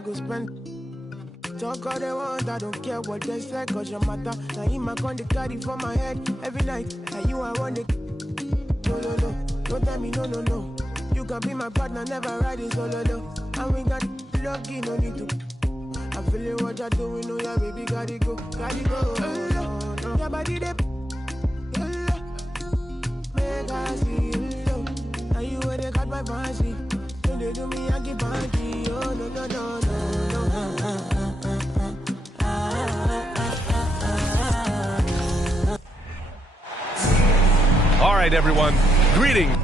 I go spend. Talk all they want, I don't care what they say, cause your matter. Now in my con, they carry for my head every night. And you, I want it. No, no, no. Don't tell me no, no, no. You can be my partner, never ride it solo, no. And we got lucky, no need to. I feel it, what you're doing, oh yeah, baby, gotta go, gotta go. No. Your body, they make I see you. Now you where they got my fancy. Don't they do me, I keep banky. Oh, no, no, no, no, no. All right, everyone. Greetings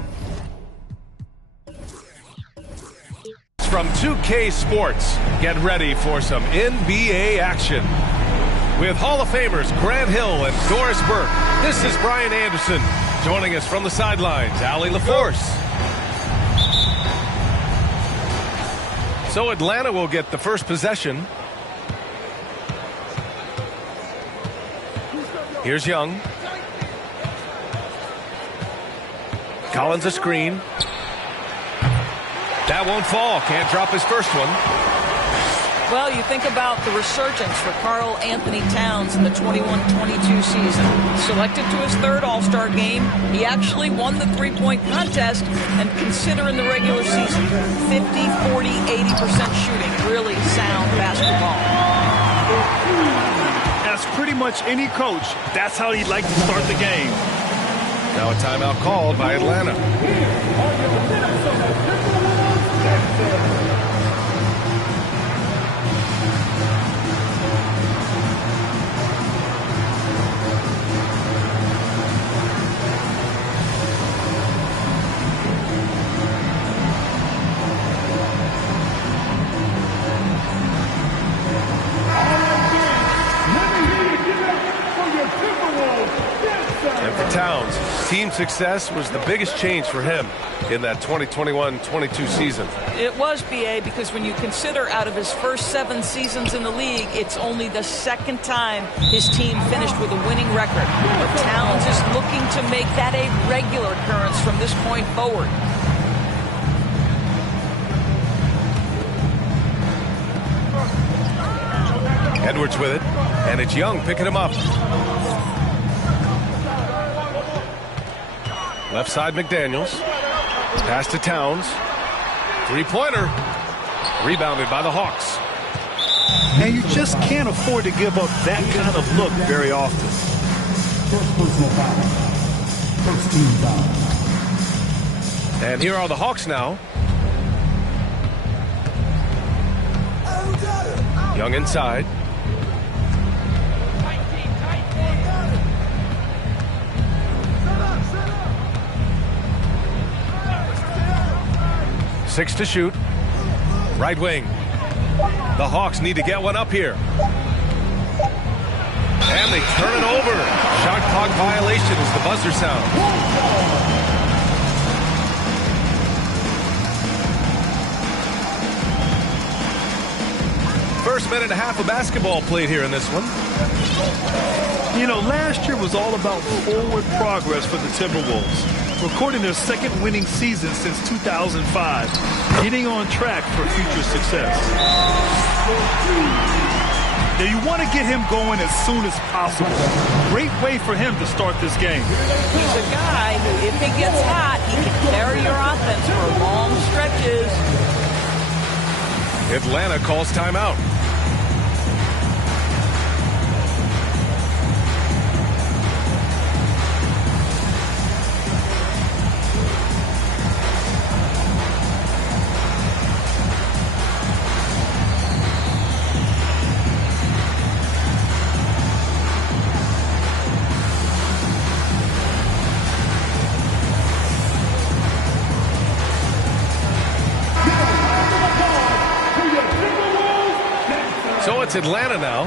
from 2K Sports. Get ready for some NBA action. With Hall of Famers Grant Hill and Doris Burke, this is Brian Anderson. Joining us from the sidelines, Allie LaForce. So Atlanta will get the first possession. Here's Young. Collins a screen. That won't fall. Can't drop his first one. Well, you think about the resurgence for Karl Anthony Towns in the 21-22 season. Selected to his third All-Star game, he actually won the three-point contest, and considering the regular season, 50, 40, 80% shooting, really sound basketball. As pretty much any coach, that's how he'd like to start the game. Now a timeout called by Atlanta. Towns, team success was the biggest change for him in that 2021-22 season. It was, B.A., because when you consider out of his first 7 seasons in the league, it's only the second time his team finished with a winning record. But Towns is looking to make that a regular occurrence from this point forward. Edwards with it, and it's Young picking him up. Left side, McDaniels. Pass to Towns. Three-pointer. Rebounded by the Hawks. And you just can't afford to give up that kind of look very often. First team foul. And here are the Hawks now. Young inside. Six to shoot. Right wing. The Hawks need to get one up here. And they turn it over. Shot clock violation as the buzzer sounds. First minute and a half of basketball played here in this one. You know, last year was all about forward progress for the Timberwolves. Recording their second winning season since 2005, getting on track for future success. Now you want to get him going as soon as possible. Great way for him to start this game. He's a guy who, if he gets hot, he can carry your offense for long stretches. Atlanta calls timeout. So it's Atlanta now,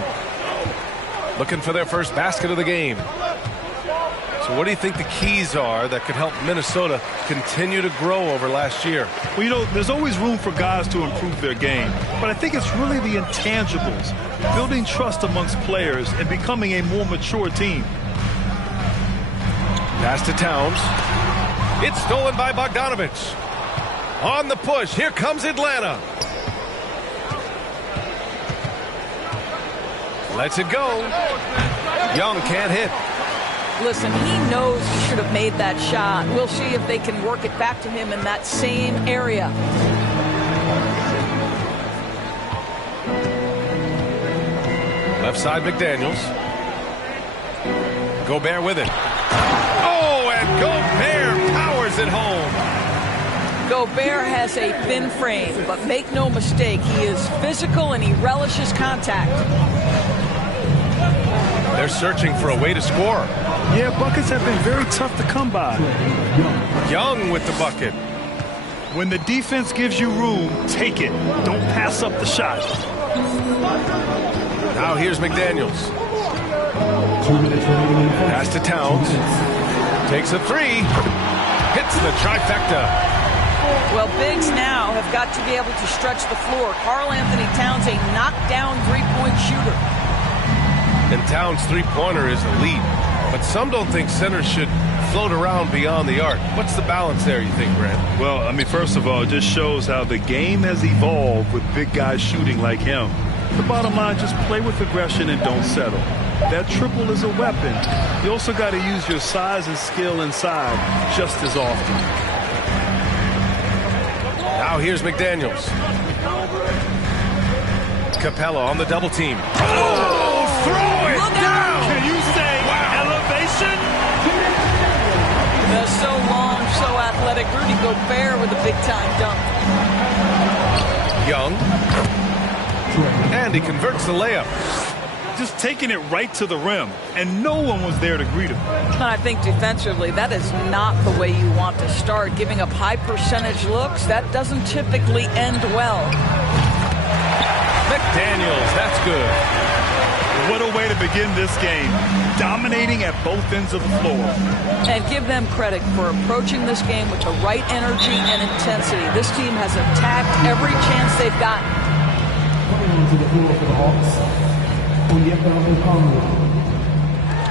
looking for their first basket of the game. So what do you think the keys are that could help Minnesota continue to grow over last year? Well, you know, there's always room for guys to improve their game, but I think it's really the intangibles, building trust amongst players and becoming a more mature team. Pass to Towns. It's stolen by Bogdanovich. On the push, here comes Atlanta. Lets it go. Young can't hit. Listen, he knows he should have made that shot. We'll see if they can work it back to him in that same area. Left side, McDaniels. Gobert with it. Oh, and Gobert powers it home. Gobert has a thin frame, but make no mistake, he is physical and he relishes contact. They're searching for a way to score. Yeah, buckets have been very tough to come by. Young with the bucket. When the defense gives you room, take it. Don't pass up the shot. Now here's McDaniels. Pass to Towns. Takes a three. Hits the trifecta. Well, bigs now have got to be able to stretch the floor. Karl Anthony Towns, a knockdown three-point shooter. And Towns' three-pointer is elite. But some don't think centers should float around beyond the arc. What's the balance there, you think, Grant? Well, I mean, first of all, it just shows how the game has evolved with big guys shooting like him. The bottom line, just play with aggression and don't settle. That triple is a weapon. You also got to use your size and skill inside just as often. Now here's McDaniels. Capella on the double team. Oh, throw it down! Can you say elevation? So long, so athletic. Rudy Gobert with a big-time dunk. Young. And he converts the layup. Just taking it right to the rim, and no one was there to greet him. I think defensively, that is not the way you want to start. Giving up high percentage looks, that doesn't typically end well. McDaniels, that's good. What a way to begin this game. Dominating at both ends of the floor. And give them credit for approaching this game with the right energy and intensity. This team has attacked every chance they've gotten. To the floor for the Hawks.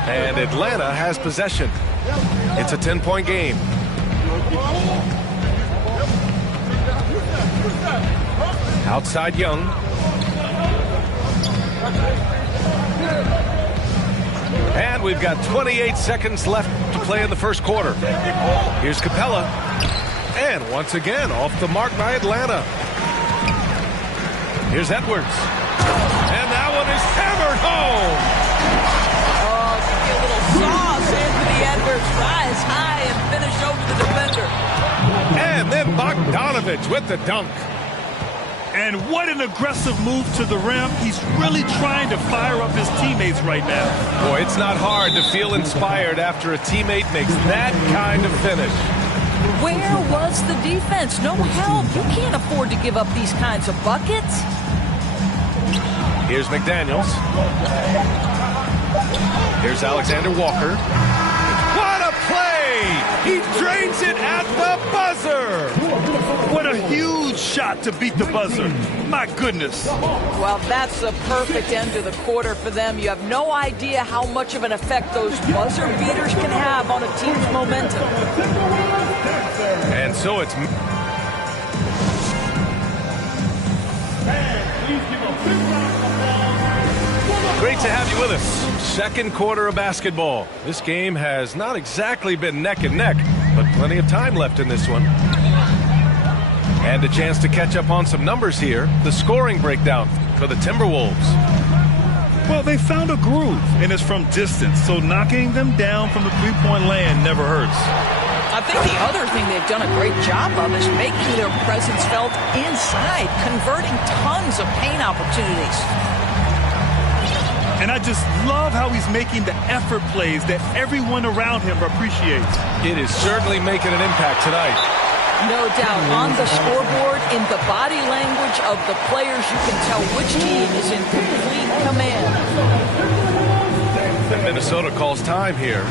And Atlanta has possession. It's a 10-point game. Outside Young. And we've got 28 seconds left to play in the first quarter. Here's Capella. And once again, off the mark by Atlanta. Here's Edwards. And that one is hammered home. Oh, give me a little sauce. Anthony Edwards rise high and finish over the defender. And then Bogdanovich with the dunk. And what an aggressive move to the rim. He's really trying to fire up his teammates right now. Boy, it's not hard to feel inspired after a teammate makes that kind of finish. Where was the defense? No help. You can't afford to give up these kinds of buckets. Here's McDaniels. Here's Alexander Walker. What a play! He drains it at the buzzer! What a huge shot to beat the buzzer. My goodness. Well, that's a perfect end to the quarter for them. You have no idea how much of an effect those buzzer beaters can have on a team's momentum. And so it's... Great to have you with us. Second quarter of basketball. This game has not exactly been neck and neck, but plenty of time left in this one. And a chance to catch up on some numbers here. The scoring breakdown for the Timberwolves. Well, they found a groove, and it's from distance, so knocking them down from the three-point land never hurts. I think the other thing they've done a great job of is making their presence felt inside, converting tons of paint opportunities. And I just love how he's making the effort plays that everyone around him appreciates. It is certainly making an impact tonight. No doubt. On the scoreboard, in the body language of the players, you can tell which team is in complete command. And Minnesota calls time here.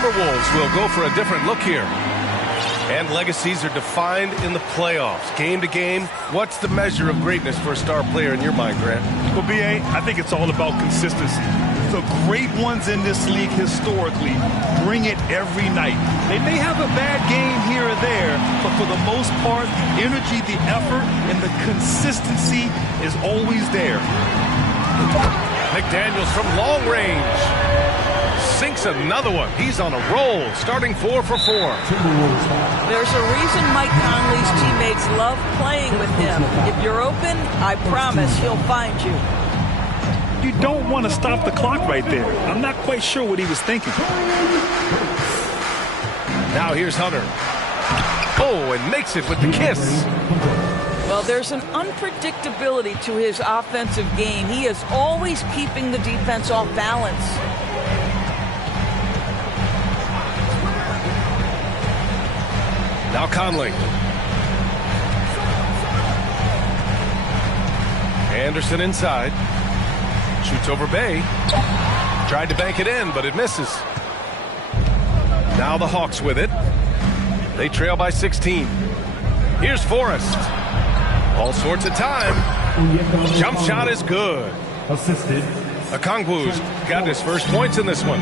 Timberwolves will go for a different look here. And legacies are defined in the playoffs. Game to game, what's the measure of greatness for a star player in your mind, Grant? Well, B.A., I think it's all about consistency. The great ones in this league historically bring it every night. They may have a bad game here or there, but for the most part, the energy, the effort, and the consistency is always there. McDaniels from long range. Sinks another one. He's on a roll, starting 4 for 4. There's a reason Mike Conley's teammates love playing with him. If you're open, I promise he'll find you. You don't want to stop the clock right there. I'm not quite sure what he was thinking. Now here's Hunter. Oh, and makes it with the kiss. Well, there's an unpredictability to his offensive game. He is always keeping the defense off balance. Now Conley. Anderson inside. Shoots over Bay. Tried to bank it in, but it misses. Now the Hawks with it. They trail by 16. Here's Forrest. All sorts of time. Jump shot is good. Assisted. Okongwu's got his first points in this one.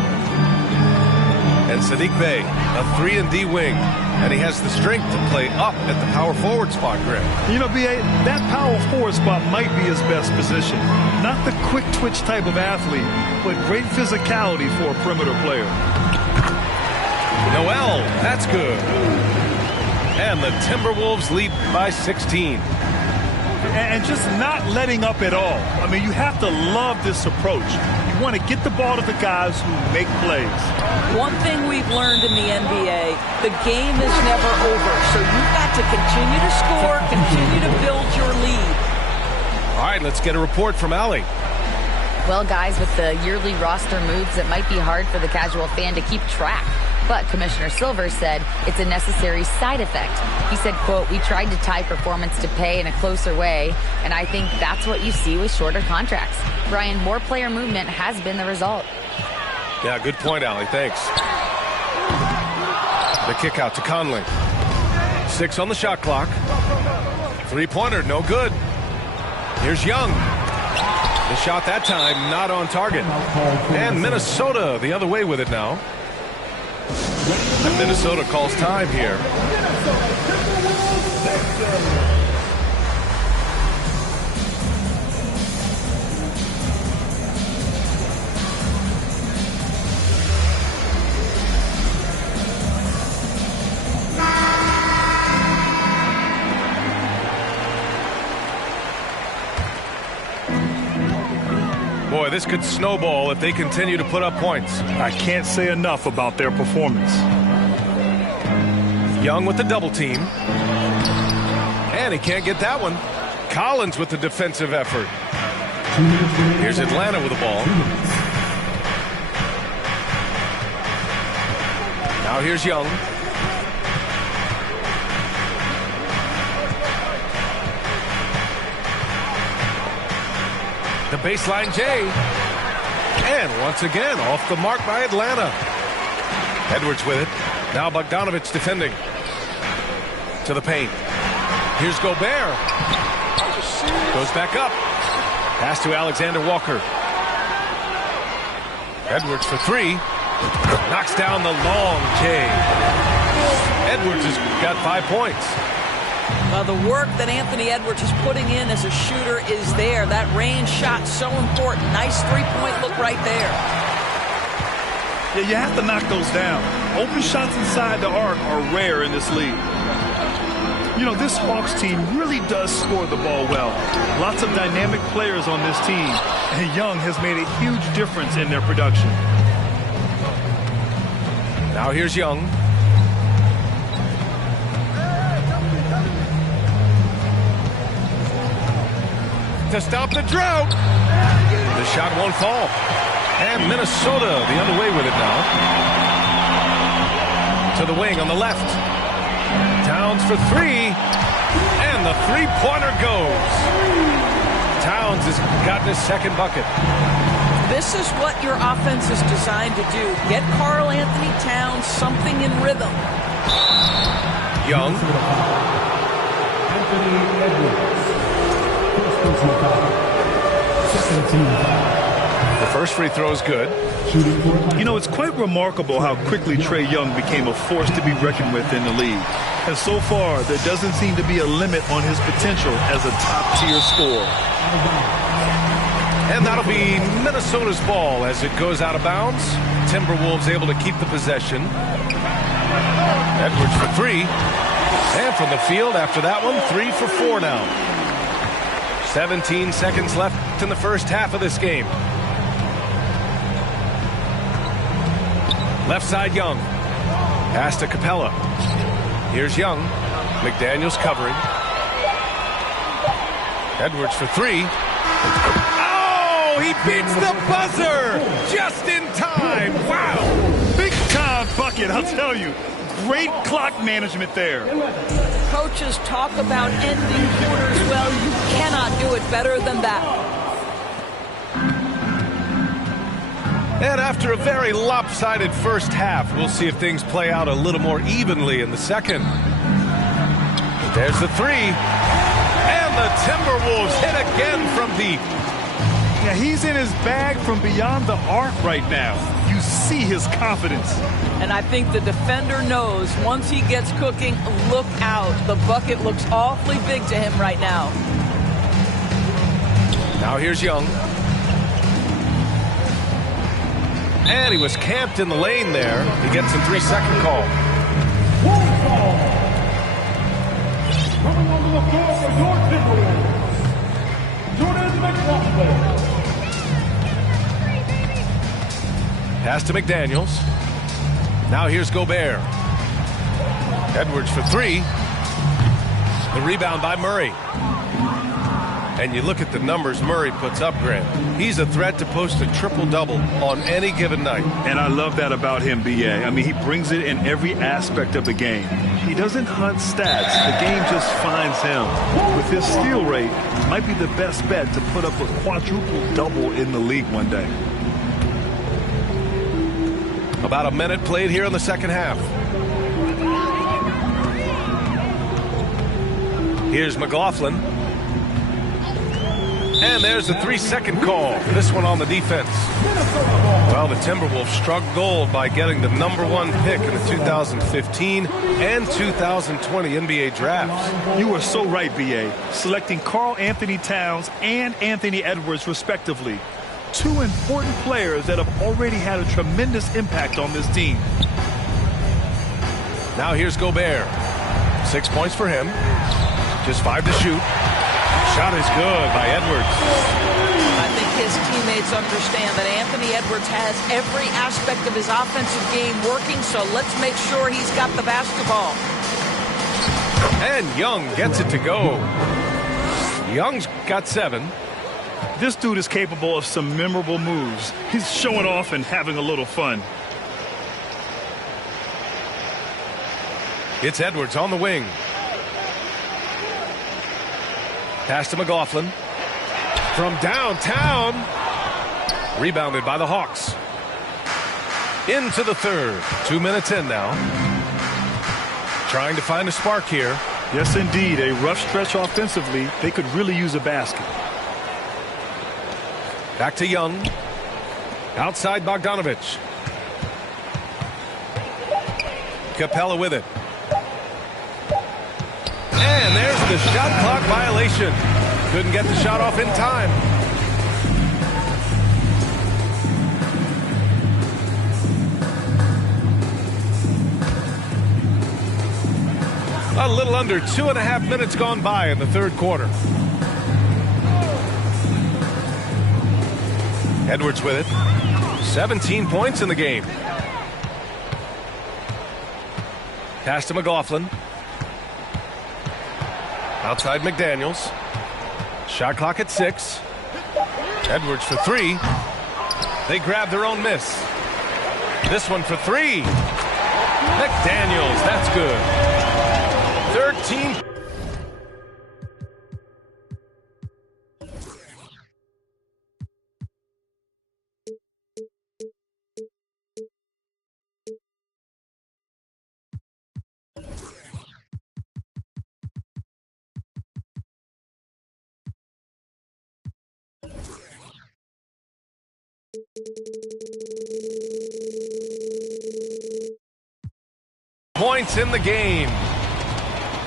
And Saddiq Bey, a 3-and-D wing. And he has the strength to play up at the power forward spot, Greg. You know, B.A., that power forward spot might be his best position. Not the quick twitch type of athlete, but great physicality for a perimeter player. Noel, that's good. And the Timberwolves lead by 16. And just not letting up at all. I mean, you have to love this approach. You want to get the ball to the guys who make plays. One thing we've learned in the NBA, the game is never over. So you've got to continue to score, continue to build your lead. All right, let's get a report from Allie. Well, guys, with the yearly roster moves, it might be hard for the casual fan to keep track. But Commissioner Silver said it's a necessary side effect. He said, quote, "We tried to tie performance to pay in a closer way, and I think that's what you see with shorter contracts." Brian, more player movement has been the result. Yeah, good point, Allie. Thanks. The kick out to Conley. 6 on the shot clock. 3-pointer, no good. Here's Young. The shot that time, not on target. And Minnesota the other way with it now. And Minnesota calls time here. Boy, this could snowball if they continue to put up points. I can't say enough about their performance. Young with the double team. And he can't get that one. Collins with the defensive effort. Here's Atlanta with the ball. Now here's Young. The baseline J. And once again, off the mark by Atlanta. Edwards with it. Now Bogdanovich defending. To the paint. Here's Gobert. Goes back up. Pass to Alexander Walker. Edwards for 3. Knocks down the long J. Edwards has got 5 points. The work that Anthony Edwards is putting in as a shooter is there. That range shot so important. Nice three-point look right there. Yeah, you have to knock those down. Open shots inside the arc are rare in this league. You know, this Hawks team really does score the ball well. Lots of dynamic players on this team, and Young has made a huge difference in their production. Now here's Young. To stop the drought. The shot won't fall. And Minnesota the other way with it now. To the wing on the left. Towns for 3. And the three-pointer goes. Towns has gotten his second bucket. This is what your offense is designed to do. Get Karl Anthony Towns something in rhythm. Young. Anthony Edwards. First personal foul. Second team foul. The first free throw is good. You know, it's quite remarkable how quickly Trae Young became a force to be reckoned with in the league. And so far, there doesn't seem to be a limit on his potential as a top-tier scorer. And that'll be Minnesota's ball as it goes out of bounds. Timberwolves able to keep the possession. Edwards for three. And from the field after that one, 3 for 4 now. 17 seconds left in the first half of this game. Left side, Young. Pass to Capella. Here's Young. McDaniels covering. Edwards for three. Oh, he beats the buzzer just in time. Wow. Big time bucket, I'll tell you. Great clock management there. Coaches talk about ending quarters well. You cannot do it better than that. And after a very lopsided first half, we'll see if things play out a little more evenly in the second. There's the three. And the Timberwolves hit again from deep. Yeah, he's in his bag from beyond the arc right now. You see his confidence. And I think the defender knows once he gets cooking, look out. The bucket looks awfully big to him right now. Now here's Young. And he was camped in the lane there. He gets a 3-second call. Coming onto the floor for your Timberwolves, Jordan McLaughlin. Pass to McDaniels. Now here's Gobert. Edwards for three. The rebound by Murray. And you look at the numbers Murray puts up, Grant. He's a threat to post a triple-double on any given night. And I love that about him, B.A. I mean, he brings it in every aspect of the game. He doesn't hunt stats. The game just finds him. With his steal rate, might be the best bet to put up a quadruple-double in the league one day. About a minute played here in the second half. Here's McLaughlin. And there's a 3-second call. This one on the defense. Well, the Timberwolves struck gold by getting the #1 pick in the 2015 and 2020 NBA drafts. You are so right, B.A. Selecting Karl Anthony Towns and Anthony Edwards, respectively. Two important players that have already had a tremendous impact on this team. Now here's Gobert. 6 points for him. Just 5 to shoot. Shot is good by Edwards. I think his teammates understand that Anthony Edwards has every aspect of his offensive game working, so let's make sure he's got the basketball. And Young gets it to go. Young's got 7. This dude is capable of some memorable moves. He's showing off and having a little fun. It's Edwards on the wing. Pass to McLaughlin. From downtown. Rebounded by the Hawks. Into the third. 2 minutes in now. Trying to find a spark here. Yes, indeed. A rough stretch offensively. They could really use a basket. Back to Young. Outside Bogdanovich. Capella with it. And there's the shot clock violation. Couldn't get the shot off in time. A little under 2.5 minutes gone by in the third quarter. Edwards with it. 17 points in the game. Pass to McLaughlin. Outside McDaniels. Shot clock at 6. Edwards for 3. They grab their own miss. This one for 3. McDaniels, that's good. 13. Points in the game.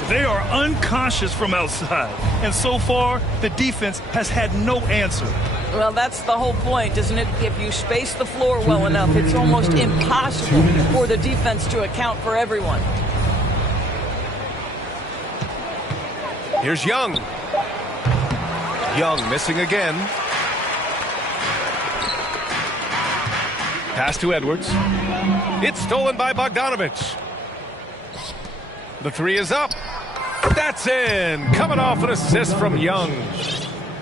They are unconscious from outside, and so far, the defense has had no answer. Well, that's the whole point, isn't it? If you space the floor well enough, it's almost impossible for the defense to account for everyone. Here's Young. Young missing again. Pass to Edwards. It's stolen by Bogdanovich. The three is up. That's in. Coming off an assist from Young.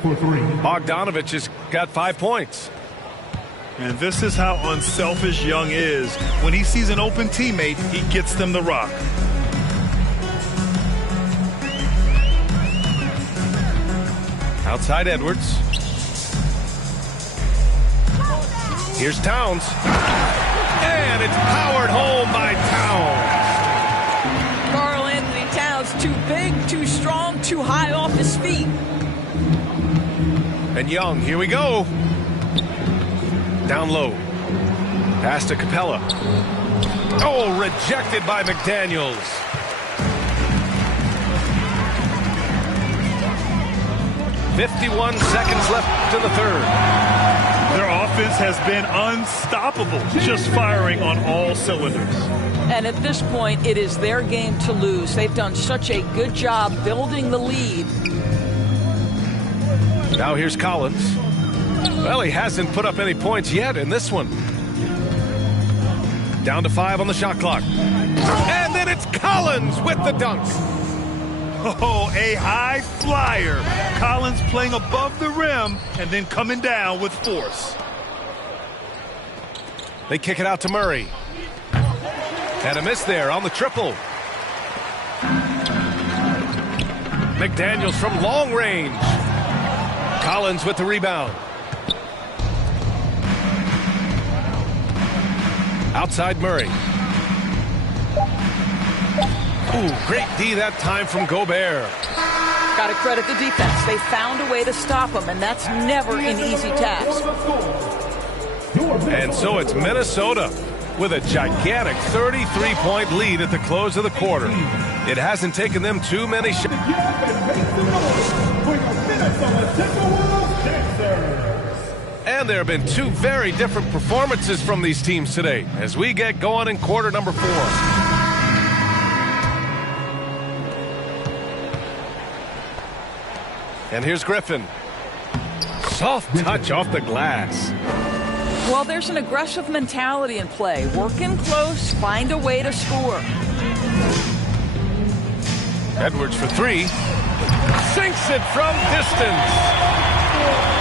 Bogdanovich has got 5 points. And this is how unselfish Young is. When he sees an open teammate, he gets them the rock. Outside Edwards. Here's Towns. And it's powered home by Towns. Karl-Anthony Towns, too big, too strong, too high off his feet. And Young, here we go. Down low. Pass to Capella. Oh, rejected by McDaniels. .51 seconds left in the third. Their offense has been unstoppable, just firing on all cylinders. And at this point, it is their game to lose. They've done such a good job building the lead. Now here's Collins. Well, he hasn't put up any points yet in this one. Down to 5 on the shot clock. And then it's Collins with the dunks. Oh, a high flyer. Collins playing above the rim and then coming down with force. They kick it out to Murray. And a miss there on the triple. McDaniels from long range. Collins with the rebound. Outside Murray. Ooh, great D that time from Gobert. Got to credit the defense. They found a way to stop him, and that's never an easy task. And so it's Minnesota with a gigantic 33-point lead at the close of the quarter. It hasn't taken them too many shots. And there have been two very different performances from these teams today as we get going in quarter number 4. And here's Griffin. Soft touch off the glass. Well, there's an aggressive mentality in play. Work in close, find a way to score. Edwards for 3. Sinks it from distance.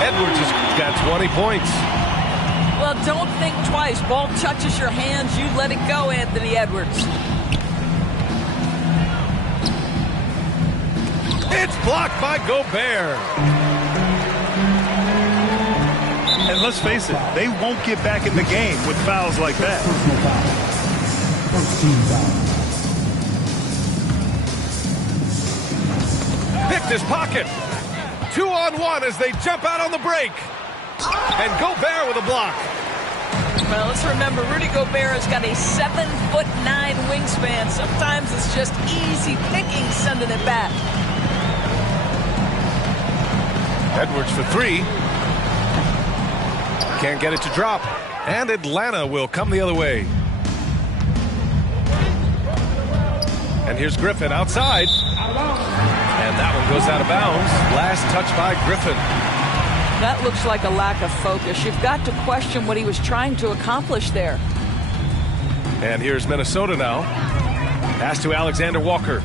Edwards has got 20 points. Well, don't think twice. Ball touches your hands, you let it go, Anthony Edwards. It's blocked by Gobert. And let's face it, they won't get back in the game with fouls like that. Picked his pocket. 2-on-1 as they jump out on the break. And Gobert with a block. Well, let's remember, Rudy Gobert has got a 7'9" wingspan. Sometimes it's just easy picking sending it back. Edwards for 3. Can't get it to drop. And Atlanta will come the other way. And here's Griffin outside. And that one goes out of bounds. Last touch by Griffin. That looks like a lack of focus. You've got to question what he was trying to accomplish there. And here's Minnesota now. Pass to Alexander Walker.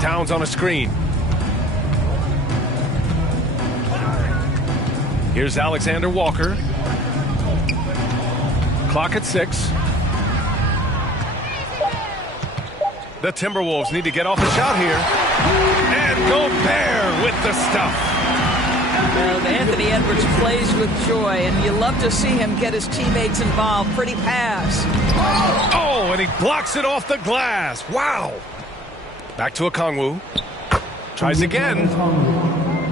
Towns on a screen. Here's Alexander Walker. Clock at 6. The Timberwolves need to get off a shot here. And Gobert with the stuff. Well, Anthony Edwards plays with joy, and you love to see him get his teammates involved. Pretty pass. Oh, and he blocks it off the glass. Wow. Back to Okongwu. Tries again.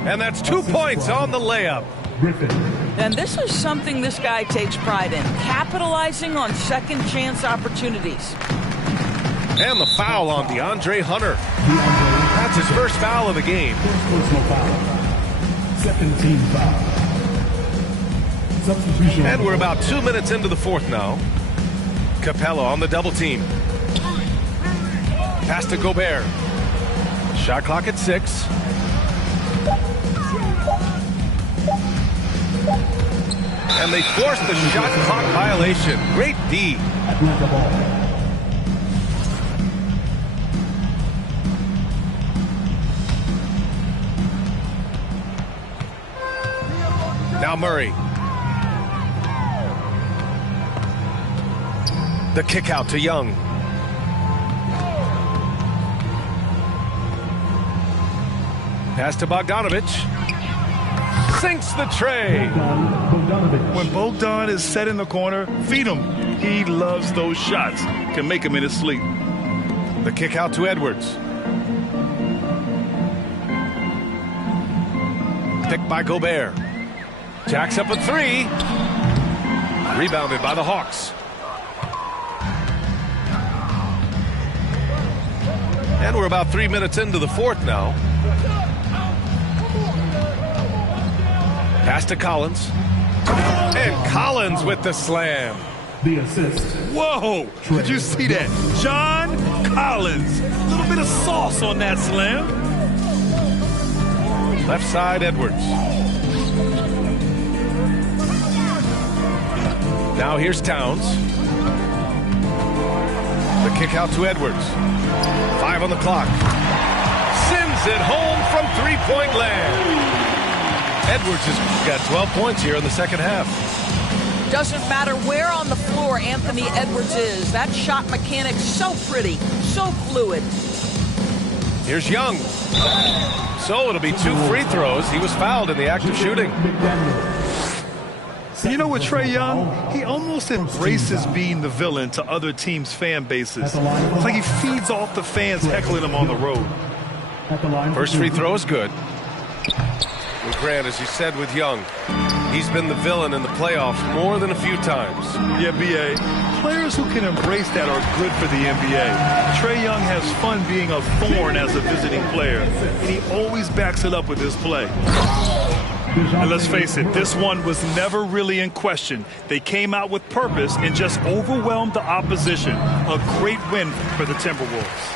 And that's 2 points on the layup. Griffin. And this is something this guy takes pride in, capitalizing on second chance opportunities. And the foul on DeAndre Hunter. That's his first foul of the game. Personal foul. Second team foul. Substitution. And we're about 2 minutes into the fourth now. Capella on the double team. Pass to Gobert. Shot clock at 6. And they forced the shot clock violation. Great D. Atlanta ball. Now Murray. The kick out to Young. Pass to Bogdanovic. Sinks the tray. When Bogdan is set in the corner, feed him. He loves those shots. Can make him in his sleep. The kick out to Edwards. Picked by Gobert. Jacks up a 3. Rebounded by the Hawks. And we're about 3 minutes into the fourth now. Pass to Collins. And Collins with the slam. The assist. Whoa! Did you see that? John Collins. A little bit of sauce on that slam. Left side, Edwards. Now here's Towns. The kick out to Edwards. 5 on the clock. Sends it home from three-point land. Edwards has got 12 points here in the second half. Doesn't matter where on the floor Anthony Edwards is. That shot mechanic's so pretty, so fluid. Here's Young. So it'll be 2 free throws. He was fouled in the act of shooting. You know what, Trae Young? He almost embraces being the villain to other teams' fan bases. It's like he feeds off the fans heckling him on the road. First free throw is good. And Grant, as you said with Young, he's been the villain in the playoffs more than a few times. Yeah, B.A. Players who can embrace that are good for the NBA. Trae Young has fun being a thorn as a visiting player, and he always backs it up with his play. And let's face it, this one was never really in question. They came out with purpose and just overwhelmed the opposition. A great win for the Timberwolves.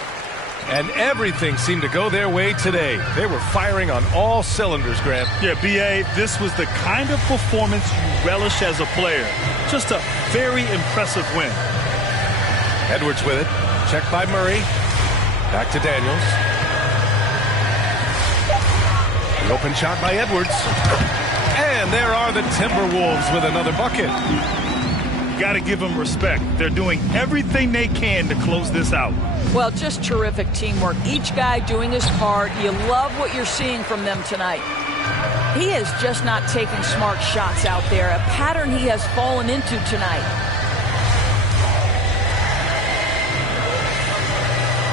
And everything seemed to go their way today. They were firing on all cylinders, Grant. Yeah, B.A., this was the kind of performance you relish as a player. Just a very impressive win. Edwards with it. Checked by Murray. Back to Daniels. An open shot by Edwards. And there are the Timberwolves with another bucket. You got to give them respect. They're doing everything they can to close this out. Well, just terrific teamwork. Each guy doing his part. You love what you're seeing from them tonight. He is just not taking smart shots out there, a pattern he has fallen into tonight.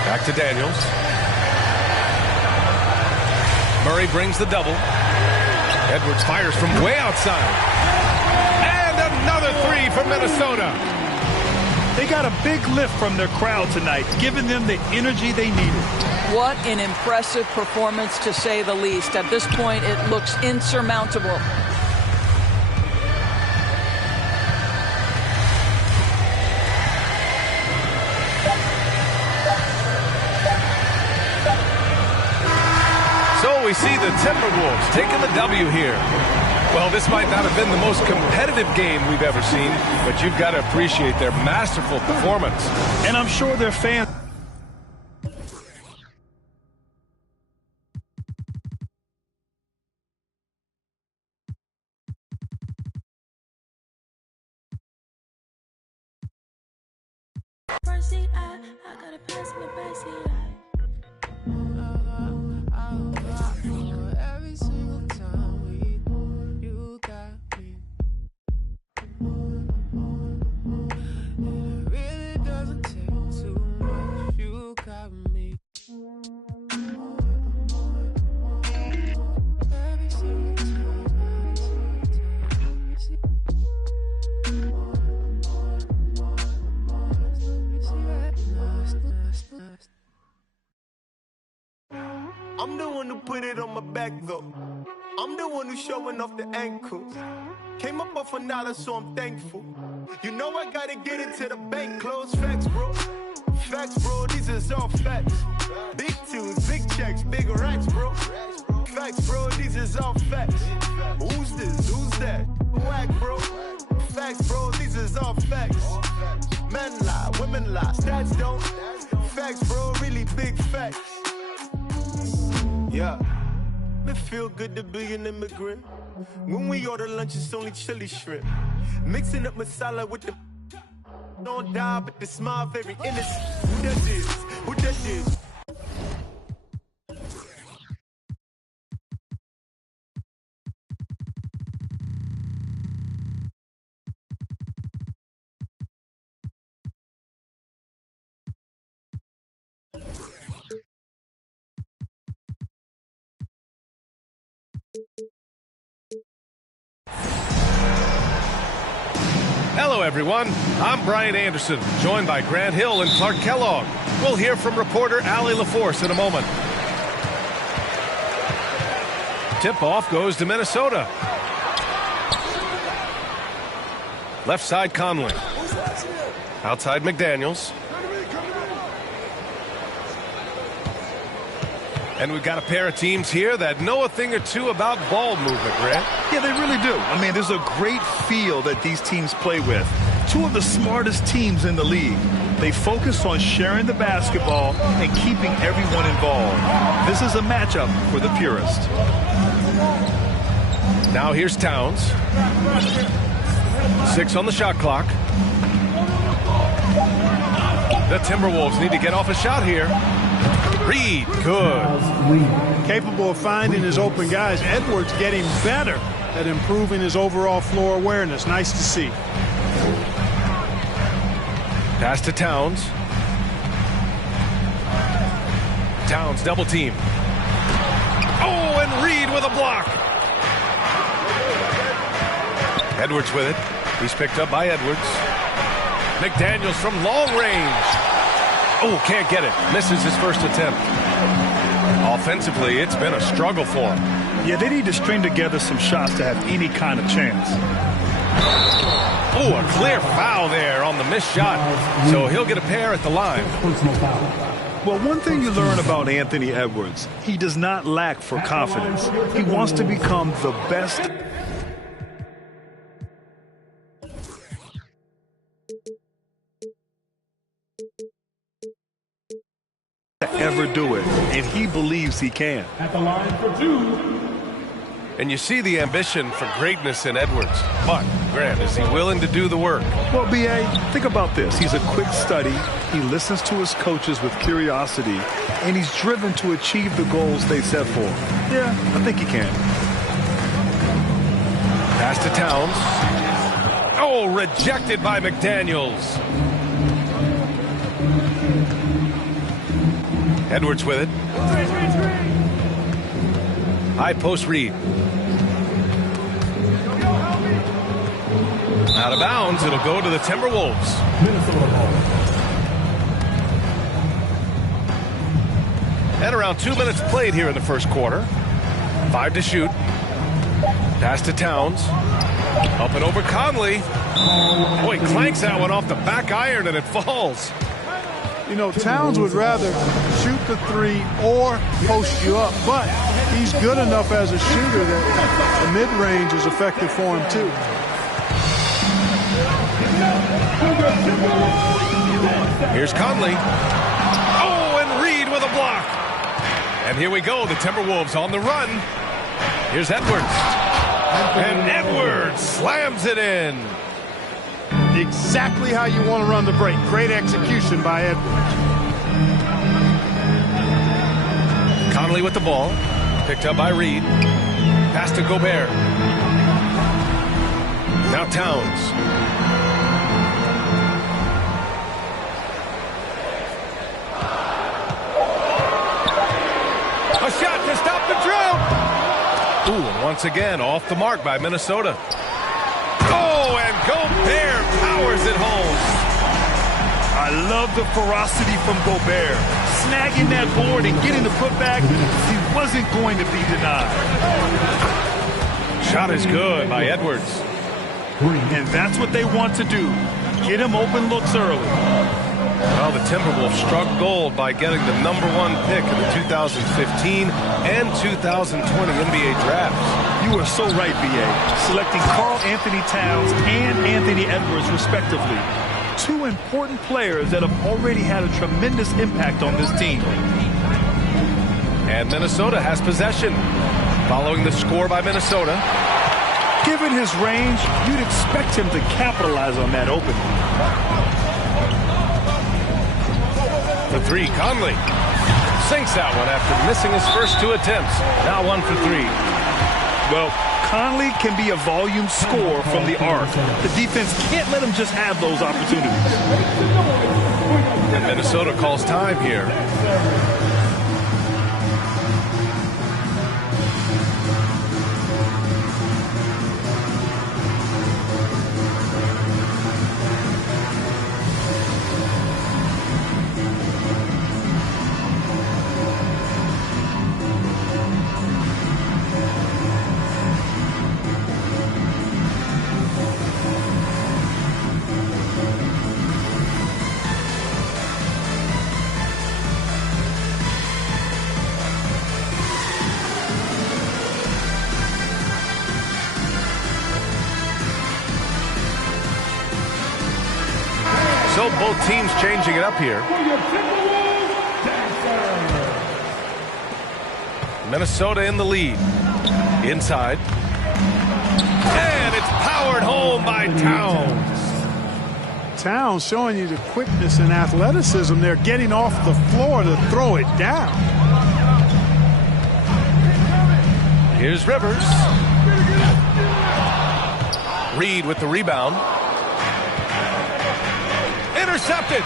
Back to Daniels. Murray brings the double. Edwards fires from way outside. And another 3 for Minnesota. They got a big lift from their crowd tonight, giving them the energy they needed. What an impressive performance, to say the least. At this point, it looks insurmountable. So we see the Timberwolves taking the W here. Well, this might not have been the most competitive game we've ever seen, but you've got to appreciate their masterful performance. And I'm sure their fans... I gotta pass me the backseat. Every single time we move, you got me. It really doesn't take too much. I'm the one who put it on my back though. I'm the one who's showing off the ankles. Came up off a dollar, so I'm thankful. You know I gotta get it to the bank. Close facts, bro. Facts, bro, these is all facts. Big tunes, big checks, big racks, bro. Facts, bro, these is all facts. Who's this? Who's that? Whack, bro. Facts, bro, these is all facts. Men lie, women lie, stats don't. Facts, bro, really big facts. Yeah. It feel good to be an immigrant. When we order lunch, it's only chili shrimp. Mixing up masala with the don't die, but the smile very innocent. Who does this? Who does this? Hello, everyone. I'm Brian Anderson, joined by Grant Hill and Clark Kellogg. We'll hear from reporter Allie LaForce in a moment. Tip-off goes to Minnesota. Left side, Conley. Outside, McDaniels. And we've got a pair of teams here that know a thing or two about ball movement, Grant. Yeah, they really do. I mean, there's a great feel that these teams play with. Two of the smartest teams in the league. They focus on sharing the basketball and keeping everyone involved. This is a matchup for the purist. Now here's Towns. 6 on the shot clock. The Timberwolves need to get off a shot here. Reed, good. Capable of finding his open guys. Edwards getting better at improving his overall floor awareness. Nice to see. Pass to Towns. Towns double team. Oh, and Reed with a block. Edwards with it. He's picked up by Edwards. McDaniels from long range. Oh, can't get it. Misses his first attempt. Offensively, it's been a struggle for him. Yeah, they need to string together some shots to have any kind of chance. Oh, a clear foul there on the missed shot. So he'll get a pair at the line. Well, one thing you learn about Anthony Edwards, he does not lack for confidence. He wants to become the best ever do it, and he believes he can. At the line for 2. And you see the ambition for greatness in Edwards. But, Grant, is he willing to do the work? Well, B.A., think about this. He's a quick study. He listens to his coaches with curiosity, and he's driven to achieve the goals they set for him. Yeah, I think he can. Pass to Towns. Oh, rejected by McDaniels. Edwards with it. High post Reed. Out of bounds, it'll go to the Timberwolves. And around 2 minutes played here in the first quarter. 5 to shoot. Pass to Towns. Up and over Conley. Boy, clanks that one off the back iron and it falls. You know, Towns would rather shoot the 3 or post you up, but he's good enough as a shooter that the mid-range is effective for him too. Here's Conley. Oh, and Reed with a block. And here we go, the Timberwolves on the run. Here's Edwards. And Edwards slams it in. Exactly how you want to run the break. Great execution by Edwards. Conley with the ball. Picked up by Reed. Pass to Gobert. Now Towns. A shot to stop the drought. Ooh, and once again off the mark by Minnesota. Oh, and Gobert powers it home. I love the ferocity from Gobert. snagging that board and getting the putback, he wasn't going to be denied. Shot is good by Edwards. And that's what they want to do. Get him open looks early. Well, the Timberwolves struck gold by getting the #1 pick in the 2015 and 2020 NBA drafts. You are so right, B.A. Selecting Karl Anthony Towns and Anthony Edwards, respectively. Two important players that have already had a tremendous impact on this team. And Minnesota has possession. Following the score by Minnesota. Given his range, you'd expect him to capitalize on that opening. The three, Conley sinks that one after missing his first 2 attempts. Now 1 for 3. Well, Conley can be a volume scorer from the arc. The defense can't let him just have those opportunities. And Minnesota calls time here. So both teams changing it up here. Minnesota in the lead. Inside. And it's powered home by Towns. Towns showing you the quickness and athleticism. They're getting off the floor to throw it down. Here's Rivers. Reed with the rebound. Intercepted.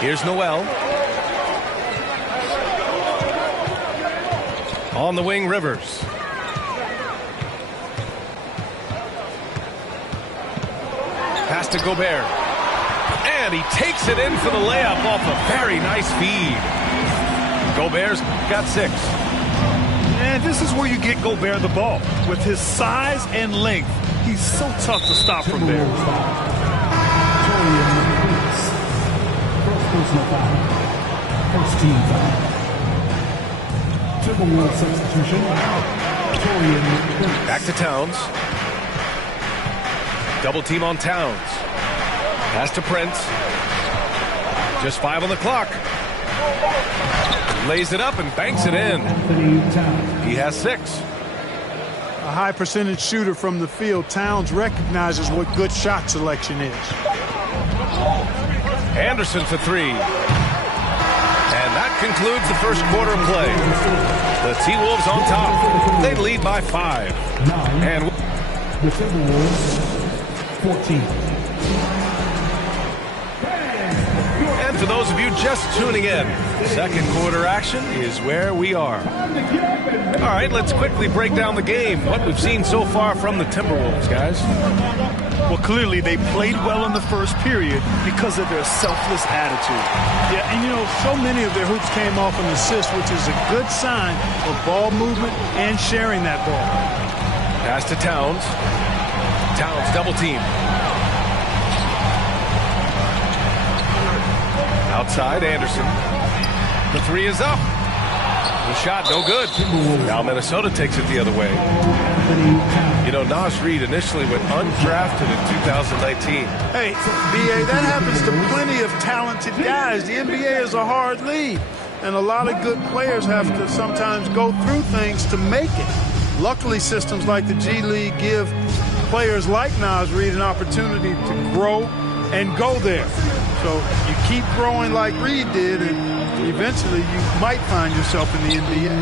Here's Noel. On the wing, Rivers. Pass to Gobert. And he takes it in for the layup off a very nice feed. Gobert's got 6. And this is where you get Gobert the ball. With his size and length, he's so tough to stop from there. First team foul. Timberwolves substitution. Back to Towns. Double team on Towns. Pass to Prince. Just 5 on the clock. Lays it up and banks it in. He has 6. A high percentage shooter from the field. Towns recognizes what good shot selection is. Anderson for 3. And that concludes the first quarter of play. The T-Wolves on top. They lead by 5. And the Timberwolves 14. And for those of you just tuning in, second quarter action is where we are. All right, let's quickly break down the game. What we've seen so far from the Timberwolves, guys. Well, clearly they played well in the first period because of their selfless attitude. Yeah, and you know, so many of their hoops came off an assist, which is a good sign of ball movement and sharing that ball. Pass to Towns. Towns double team. Outside, Anderson. The 3 is up. The shot, no good. Now Minnesota takes it the other way. You know, Naz Reid initially went undrafted in 2019. Hey, B.A., that happens to plenty of talented guys. The NBA is a hard league, and a lot of good players have to sometimes go through things to make it. Luckily, systems like the G League give players like Naz Reid an opportunity to grow and go there. So you keep growing like Reid did, and eventually you might find yourself in the NBA.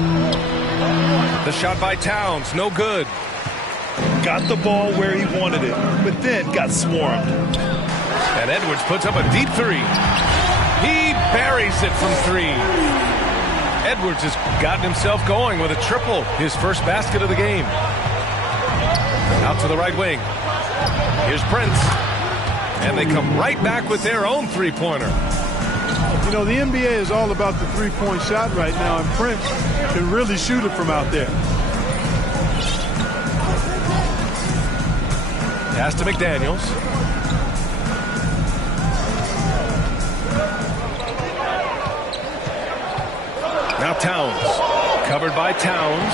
The shot by Towns, no good. Got the ball where he wanted it, but then got swarmed. And Edwards puts up a deep 3. He buries it from 3. Edwards has gotten himself going with a triple, his first basket of the game. Out to the right wing. Here's Prince. And they come right back with their own three-pointer. You know, the NBA is all about the three-point shot right now, and Prince can really shoot it from out there. Pass to McDaniels. Now Towns. Covered by Towns.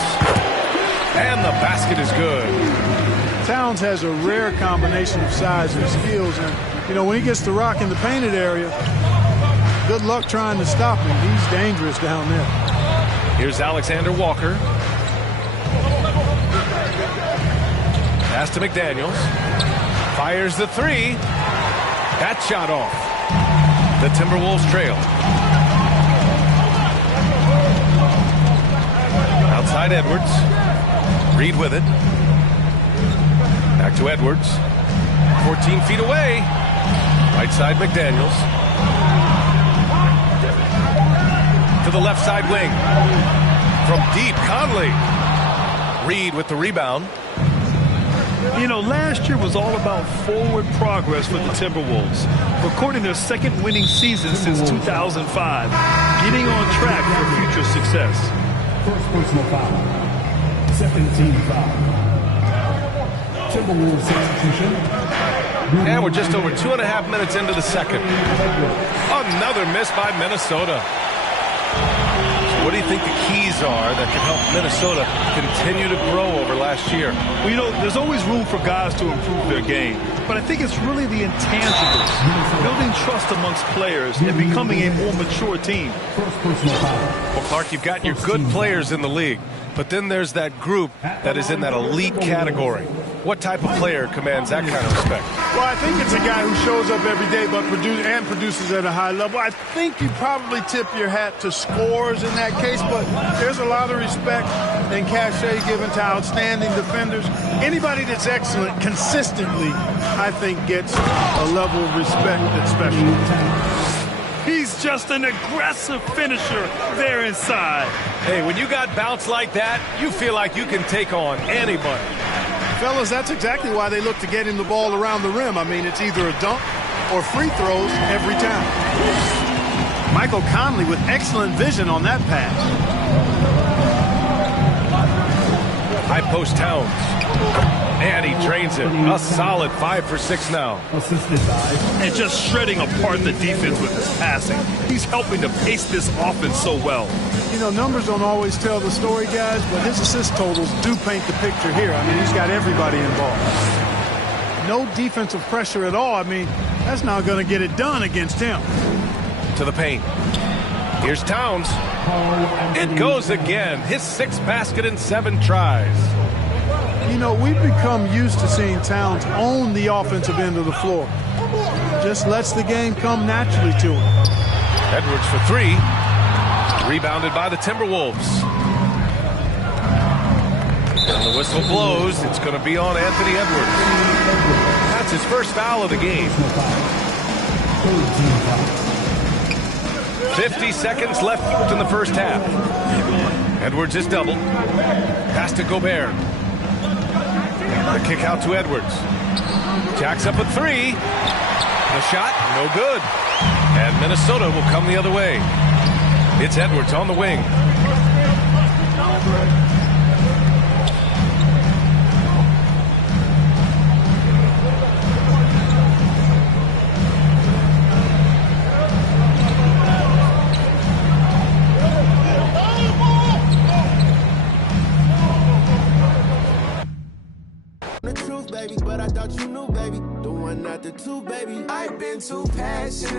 And the basket is good. Towns has a rare combination of size and skills. And, you know, when he gets the rock in the painted area, good luck trying to stop him. He's dangerous down there. Here's Alexander Walker. Pass to McDaniels. Fires the three. That shot off. The Timberwolves trail. Outside Edwards. Reed with it. Back to Edwards. 14 feet away. Right side McDaniels. To the left side wing. From deep, Conley. Reed with the rebound. You know, last year was all about forward progress for the Timberwolves, recording their second winning season since 2005, getting on track for future success. First personal foul. Second team foul. Timberwolves substitution. And we're just over 2.5 minutes into the second. Another miss by Minnesota. So what do you think the keys are that can help Minnesota continue to grow over last year? Well, you know, there's always room for guys to improve their game, but I think it's really the intangibles, building trust amongst players and becoming a more mature team. Well, Clark, you've got your good players in the league, but then there's that group that is in that elite category. What type of player commands that kind of respect? Well, I think it's a guy who shows up every day but produces at a high level. I think you probably tip your hat to scores in that case, but there's a lot of respect and cachet given to outstanding defenders. Anybody that's excellent consistently, I think, gets a level of respect that's special. He's just an aggressive finisher there inside. Hey, when you got bounce like that, you feel like you can take on anybody. Fellas, that's exactly why they look to get him the ball around the rim. I mean, it's either a dunk or free throws every time. Michael Conley with excellent vision on that pass. High post Towns. And he drains it. A solid 5 for 6 now. And just shredding apart the defense with his passing. He's helping to pace this offense so well. You know, numbers don't always tell the story, guys, but his assist totals do paint the picture here. I mean, he's got everybody involved. No defensive pressure at all. I mean, that's not going to get it done against him. To the paint. Here's Towns. It goes again. His 6th basket in 7 tries. You know, we've become used to seeing Towns own the offensive end of the floor. Just lets the game come naturally to him. Edwards for 3. Rebounded by the Timberwolves. And the whistle blows. It's going to be on Anthony Edwards. That's his first foul of the game. 50 seconds left in the first half. Edwards is doubled. Pass to Gobert. The kick out to Edwards. Jacks up a 3. The shot, no good. And Minnesota will come the other way. It's Edwards on the wing. The truth, baby, but I thought you knew, baby. The one, not the two, baby. I've been too passionate.